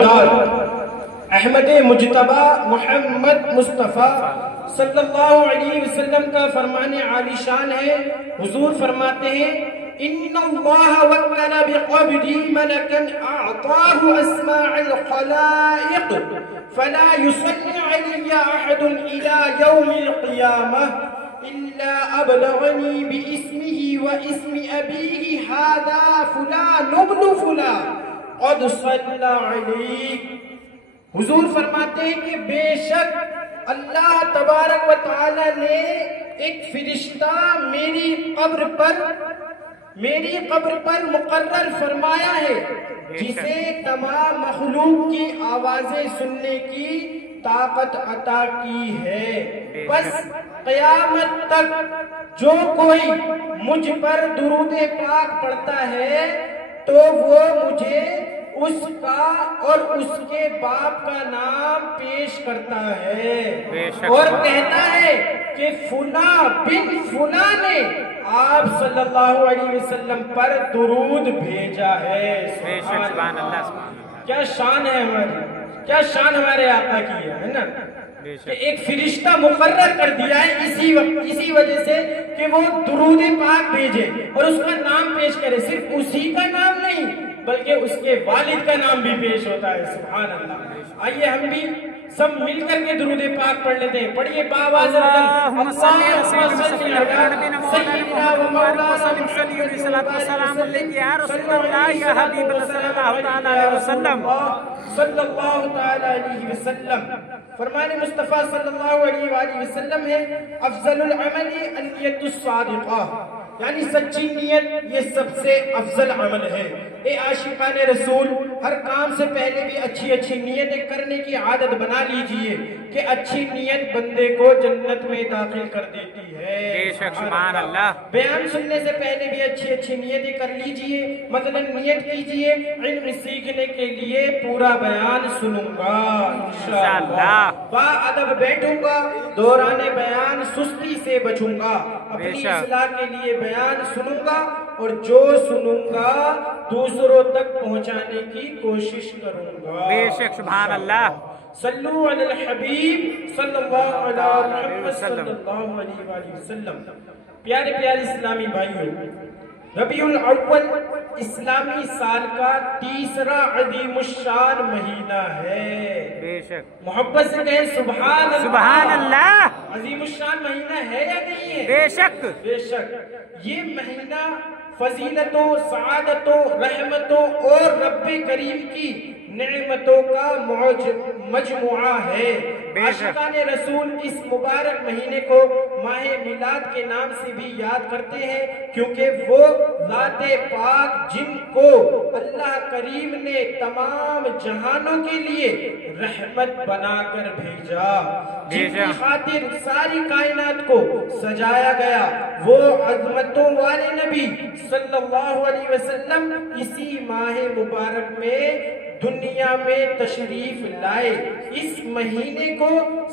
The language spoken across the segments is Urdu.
احمد مجتبی محمد مصطفیٰ صلی اللہ علیہ وسلم کا فرمان عالی شان ہے۔ حضور فرماتے ہیں ان اللہ وکل بقبضی ملکا اعطاہ اسماع الخلائق فلا يصلی علی احد الى یوم القیامہ الا ابلغنی باسمہ واسم ابیہ ھذا فلان ابن فلان قد صلی علیک۔ حضور فرماتے ہیں کہ بے شک اللہ تبارک و تعالی نے ایک فرشتہ میری قبر پر مقرر فرمایا ہے جسے تمام مخلوق کی آوازیں سننے کی طاقت عطا کی ہے۔ بس قیامت تک جو کوئی مجھ پر درود پاک پڑھتا ہے تو وہ مجھے اس کا اور اس کے باپ کا نام پیش کرتا ہے اور کہتا ہے کہ فلاں بن فلاں نے آپ صلی اللہ علیہ وسلم پر درود بھیجا ہے۔ سبحان اللہ۔ کیا شان ہے ہماری، کیا شان ہمارے آقا کی ہے نا، کہ ایک فرشتہ مقرر کر دیا ہے اسی وجہ سے کہ وہ درود پاک بھیجے اور اس کا نام پیش کرے۔ صرف اسی کا نام نہیں بلکہ اس کے والد کا نام بھی پیش ہوتا ہے۔ سبحان اللہ۔ آئیے ہم بھی سب مل کر کے درود پاک پڑھ لیتے ہیں۔ پڑھیے باواز اللہم صلی اللہ علیہ وسلم۔ فرمان مصطفیٰ صلی اللہ علیہ وآلہ وسلم ہے افضل العمل النیت الصادقہ، یعنی سچی نیت یہ سب سے افضل عمل ہے۔ اے عاشقان رسول، ہر کام سے پہلے بھی اچھی نیتیں کرنے کی عادت بنا لیجئے کہ اچھی نیت بندے کو جنت میں داخل کر دیتی ہے۔ بے شک سبحان اللہ۔ بیان سننے سے پہلے بھی اچھی نیتیں کر لیجئے، مثلا نیت کیجئے علم سیکھنے کے لیے پورا بیان سنوں گا انشاءاللہ، با ادب بیٹھوں گا، دوران بیان سستی سے بچوں گا، اپنی اصلاح کے لیے بیان سنوں گا اور جو سنوں گا دوسروں تک پہنچانے کی کوشش کروں گا۔ بے شک سبحان اللہ۔ صلو علی الحبیب صلی اللہ علیہ محمد صلی اللہ علیہ وآلہ وسلم۔ پیارے پیارے اسلامی بھائیوں، ربیع الاول اسلامی سال کا تیسرا عظیم الشان مہینہ ہے۔ بے شک محبت سے کہیں سبحان اللہ۔ سبحان اللہ۔ عظیم الشان مہینہ ہے یا نہیں ہے؟ بے شک بے شک۔ یہ مہینہ فضیلتوں، سعادتوں، رحمتوں اور رب کریم کی نعمتوں کا مجموعہ ہے۔ عاشقان رسول اس مبارک مہینے کو ماہ میلاد کے نام سے بھی یاد کرتے ہیں کیونکہ وہ ذات پاک جن کو اللہ کریم نے تمام جہانوں کے لیے رحمت بنا کر بھیجا، جن کی خاطر ساری کائنات کو سجایا گیا، وہ عظمتوں والے نبی صلی اللہ علیہ وسلم اسی ماہ مبارک میں دنیا میں تشریف لائے۔ اس مہینے کو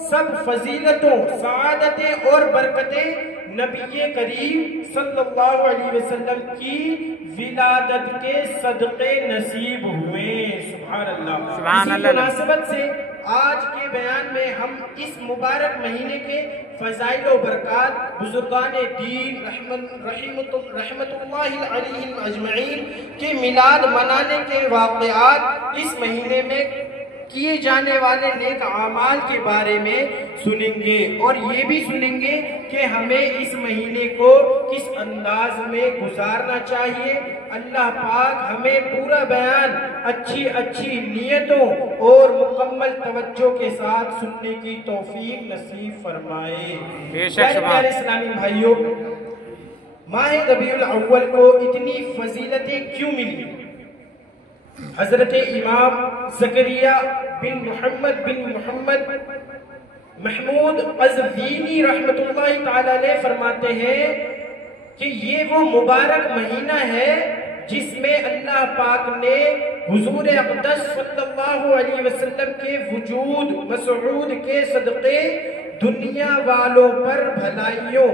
سب فضیلتوں، سعادتیں اور برکتیں نبی کریم صلی اللہ علیہ وسلم کی ولادت کے صدقے نصیب ہوئے۔ سبحان اللہ۔ اسی مناسبت سے آج کے بیان میں ہم اس مبارک مہینے کے فضائل و برکات، بزرگان دین رحمت اللہ علیہم اجمعین کے میلاد منانے کے واقعات، اس مہینے میں کیے جانے والے نیک اعمال کے بارے میں سنیں گے اور یہ بھی سنیں گے کہ ہمیں اس مہینے کو کس انداز میں گزارنا چاہیے۔ اللہ پاک ہمیں پورا بیان اچھی نیتوں اور مکمل توجہ کے ساتھ سننے کی توفیق نصیب فرمائے۔ پیارے اسلامی بھائیوں، ماہ ربیع الاول کو اتنی فضیلتیں کیوں ملی؟ حضرت امام زکریا بن محمد محمود قزوینی رحمت اللہ تعالی علیہ فرماتے ہیں کہ یہ وہ مبارک مہینہ ہے جس میں اللہ پاک نے حضور اقدس صلی اللہ علیہ وسلم کے وجود مسعود کے صدقے دنیا والوں پر بھلائیوں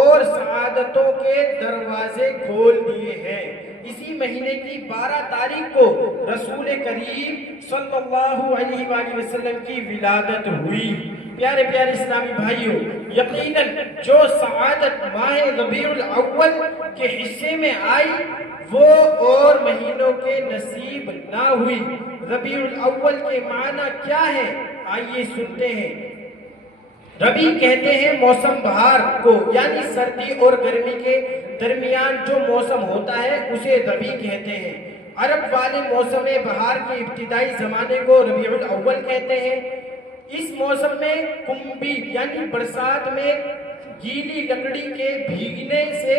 اور سعادتوں کے دروازے کھول دیے ہیں۔ اسی مہینے کی 12 تاریخ کو رسول کریم صلی اللہ علیہ وآلہ وسلم کی ولادت ہوئی۔ پیارے پیارے اسلامی بھائیوں، یقیناً جو سعادت ماہ ربیع الاول کے حصے میں آئی وہ اور مہینوں کے نصیب نہ ہوئی۔ ربیع الاول کے معنی کیا ہے؟ آئیے سنتے ہیں۔ ربیع کہتے ہیں موسم بہار کو، یعنی سردی اور گرمی کے درمیان جو موسم ہوتا ہے اسے ربیع کہتے ہیں۔ عرب والے موسم بہار کے ابتدائی زمانے کو ربیع الاول کہتے ہیں۔ اس موسم میں کمبی یعنی برسات میں گیلی لکڑی کے بھیگنے سے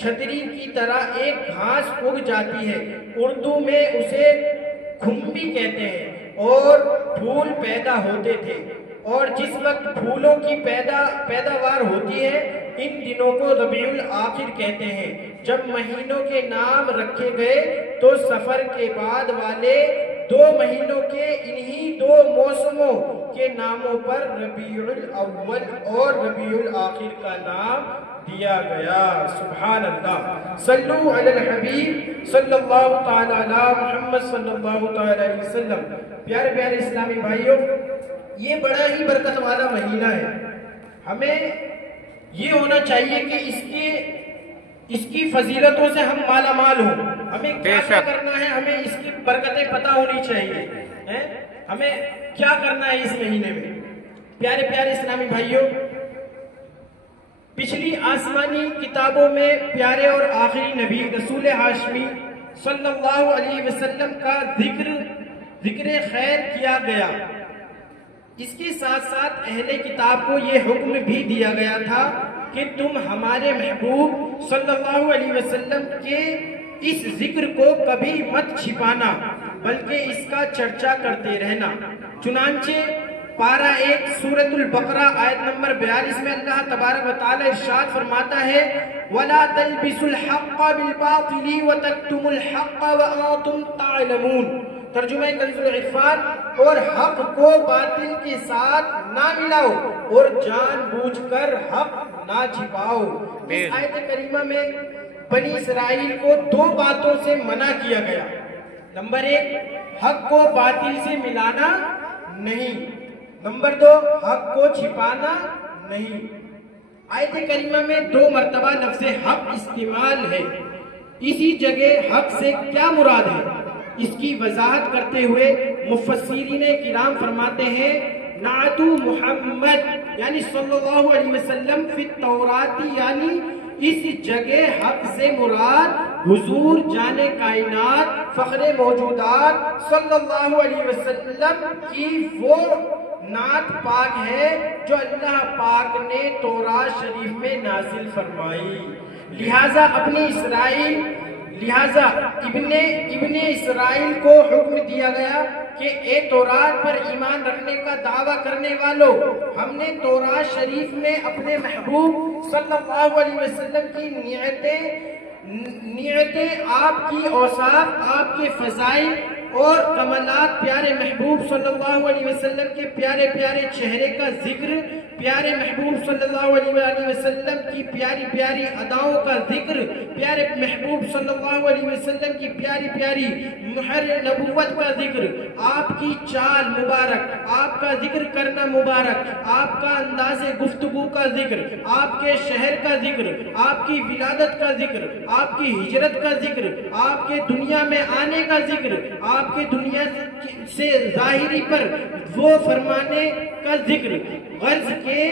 چھتری کی طرح ایک گھاس اگ جاتی ہے، اردو میں اسے کھمبی کہتے ہیں، اور پھول پیدا ہوتے تھے، اور جس وقت پھولوں کی پیداوار ہوتی ہے ان دنوں کو ربیع الاخر کہتے ہیں۔ جب مہینوں کے نام رکھے گئے تو سفر کے بعد والے 2 مہینوں کے انہی 2 موسموں کے ناموں پر ربیع الاول اور ربیع الاخر کا نام دیا گیا۔ سبحان اللہ، صلو علی الحبیب صلی اللہ تعالی علی محمد صلی اللہ تعالی علیہ وسلم۔ پیارے پیارے اسلامی بھائیوں، یہ بڑا ہی برکت والا مہینہ ہے۔ ہمیں یہ ہونا چاہیے کہ اس کی فضیلتوں سے ہم مالا مال ہوں۔ ہمیں کیا کرنا ہے، ہمیں اس کی برکتیں پتہ ہونی چاہیے، ہمیں کیا کرنا ہے اس مہینے میں۔ پیارے پیارے اسلامی بھائیوں، پچھلی آسمانی کتابوں میں پیارے اور آخری نبی رسول ہاشمی صلی اللہ علیہ وسلم کا ذکر خیر کیا گیا۔ اس کے ساتھ ساتھ اہل کتاب کو یہ حکم بھی دیا گیا تھا کہ تم ہمارے محبوب صلی اللہ علیہ وسلم کے اس ذکر کو کبھی مت چھپانا بلکہ اس کا چرچا کرتے رہنا۔ چنانچہ پارہ 1 سورۃ البقرہ آیت نمبر 42 میں اللہ تبارک و تعالی ارشاد فرماتا ہے وَلَا تَلْبِسُوا الْحَقَّ بِالْبَاطِلِ وَتَكْتُمُوا الْحَقَّ وَأَنْتُمْ تَعْلَمُونَ۔ ترجمہ کنز العرفان، اور حق کو باطل کے ساتھ نہ ملاؤ اور جان بوجھ کر حق نہ چھپاؤ۔ اس آیت کریمہ میں بنی اسرائیل کو 2 باتوں سے منع کیا گیا۔ نمبر 1، حق کو باطل سے ملانا نہیں۔ نمبر 2، حق کو چھپانا نہیں۔ آیت کریمہ میں 2 مرتبہ لفظ حق استعمال ہے۔ اسی جگہ حق سے کیا مراد ہے اس کی وضاحت کرتے ہوئے مفسرین کرام فرماتے ہیں نعت محمد یعنی صلی اللہ علیہ وسلم فی التوراۃ، یعنی اس جگہ حق سے مراد حضور جان کائنات فخر موجودات صلی اللہ علیہ وسلم کی وہ نعت پاک ہے جو اللہ پاک نے تورات شریف میں نازل فرمائی۔ لہٰذا ابن اسرائیل کو حکم دیا گیا کہ اے تورات پر ایمان رکھنے کا دعویٰ کرنے والوں، ہم نے تورات شریف میں اپنے محبوب صلی اللہ علیہ وسلم کی نعتیں، آپ کی اوصاف، آپ کے فضائل اور کمالات، پیارے محبوب صلی اللہ علیہ وسلم کے پیارے پیارے چہرے کا ذکر، پیارے محبوب صلی اللہ علیہ وآلہ وسلم کی پیاری پیاری اداؤں کا ذکر، پیارے محبوب صلی اللہ علیہ وسلم کی پیاری پیاری مہر نبوت کا ذکر، آپ کی چال مبارک، آپ کا ذکر کرنا مبارک، آپ کا انداز گفتگو کا ذکر، آپ کے شہر کا ذکر، آپ کی ولادت کا ذکر، آپ کی ہجرت کا ذکر، آپ کے دنیا میں آنے کا ذکر، آپ کے دنیا سے ظاہری پر وہ فرمانے کا ذکر، غرض کے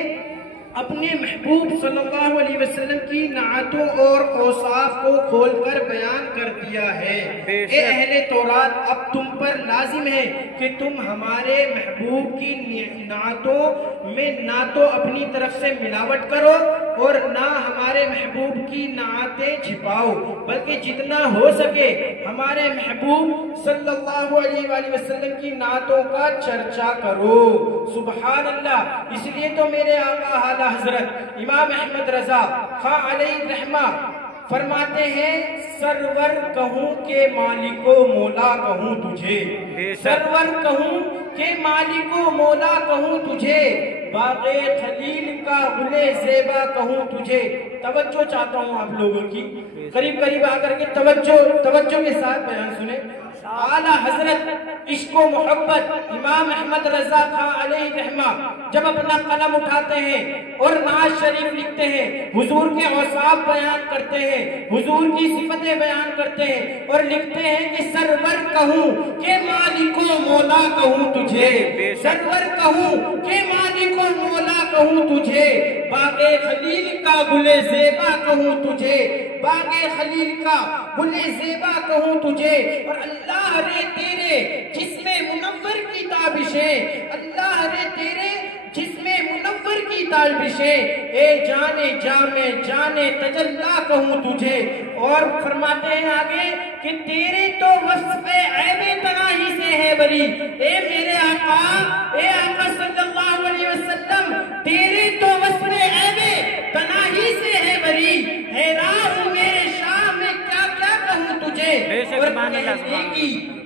اپنے محبوب صلی اللہ علیہ وسلم کی نعتوں اور اوصاف کو کھول کر بیان کر دیا ہے۔ اے اہل تورات، اب تم پر لازم ہے کہ تم ہمارے محبوب کی نعتوں میں نہ تو اپنی طرف سے ملاوٹ کرو اور نہ ہمارے محبوب کی نعتیں چھپاؤ، بلکہ جتنا ہو سکے ہمارے محبوب صلی اللہ علیہ وآلہ وسلم کی نعتوں کا چرچا کرو۔ سبحان اللہ۔ اس لیے تو میرے آقا اعلیٰ حضرت امام احمد رضا خاں علیہ رحمہ فرماتے ہیں سرور کہوں کہ مالک و مولا کہوں تجھے، سرور کہوں کہ مالک و مولا کہوں تجھے، باغ خلیل کا گل زیبا کہوں تجھے۔ توجہ چاہتا ہوں آپ لوگوں کی، قریب قریب آ کر کے توجہ کے ساتھ بیان سنیں. اعلیٰ حضرت عشق و محبت امام احمد رضا خان علیہ رحمہ جب اپنا قلم اٹھاتے ہیں اور نعت شریف لکھتے ہیں، حضور کے اوصاف بیان کرتے ہیں، حضور کی صفتیں بیان کرتے ہیں اور لکھتے ہیں کہ سرور کہوں کہ مالک و مولا کہوں تجھے، سرور کہوں کہ مالک و مولا کہوں تجھے، باغ خلیل کا گل زیبا کہوں تجھے، باغ خلیل کا گل زیبا کہوں تجھے. اور اللہ رے تیرے جسم منور کی تابشیں، اللہ رے تیرے جسم منور کی تابشیں، اے جانے جامع جانے تجلا کہوں تجھے. اور فرماتے ہیں آگے کہ تیرے تو وصف عیب تناہی سے ہے بری، اے میرے آقا، اے آقا صلی اللہ علیہ وسلم، تیرے تو وصف عیب تناہی سے ہے بری، حیران ہوں میرے شاہ میں کیا کیا کہوں تجھے.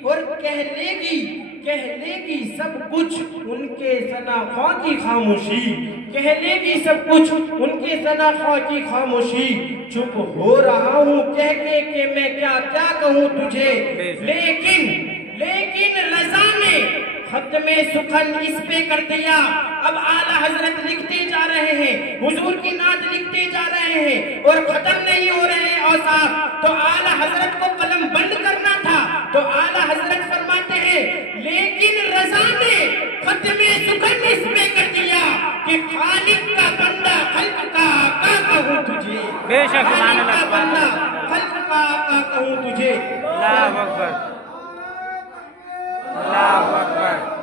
اور کہہ لے گی سب کچھ ان کے ثناء کی خاموشی، کہہ لے گی سب کچھ ان کے ثناء کی خاموشی. چپ ہو رہا ہوں کہہ کے کہ میں کیا کیا کہوں تجھے، لیکن رضا نے ختم سخن اس پہ کر دیا. اب اعلیٰ حضرت لکھتے جا رہے ہیں، حضور کی نعت لکھتے جا رہے ہیں اور ختم نہیں ہو رہے ہیں اوصاف. تو اعلیٰ حضرت کو قلم بند کرنا تھا تو اعلیٰ حضرت فرماتے ہیں لیکن رضا نے ختم سخن اس پہ کر دیا کہ خالق کا بندہ خلق کا آقا کہوں تجھے، بے شک خالق کا بندہ خلق کا آقا کہوں تجھے. اللہ اکبر، اللہ اکبر.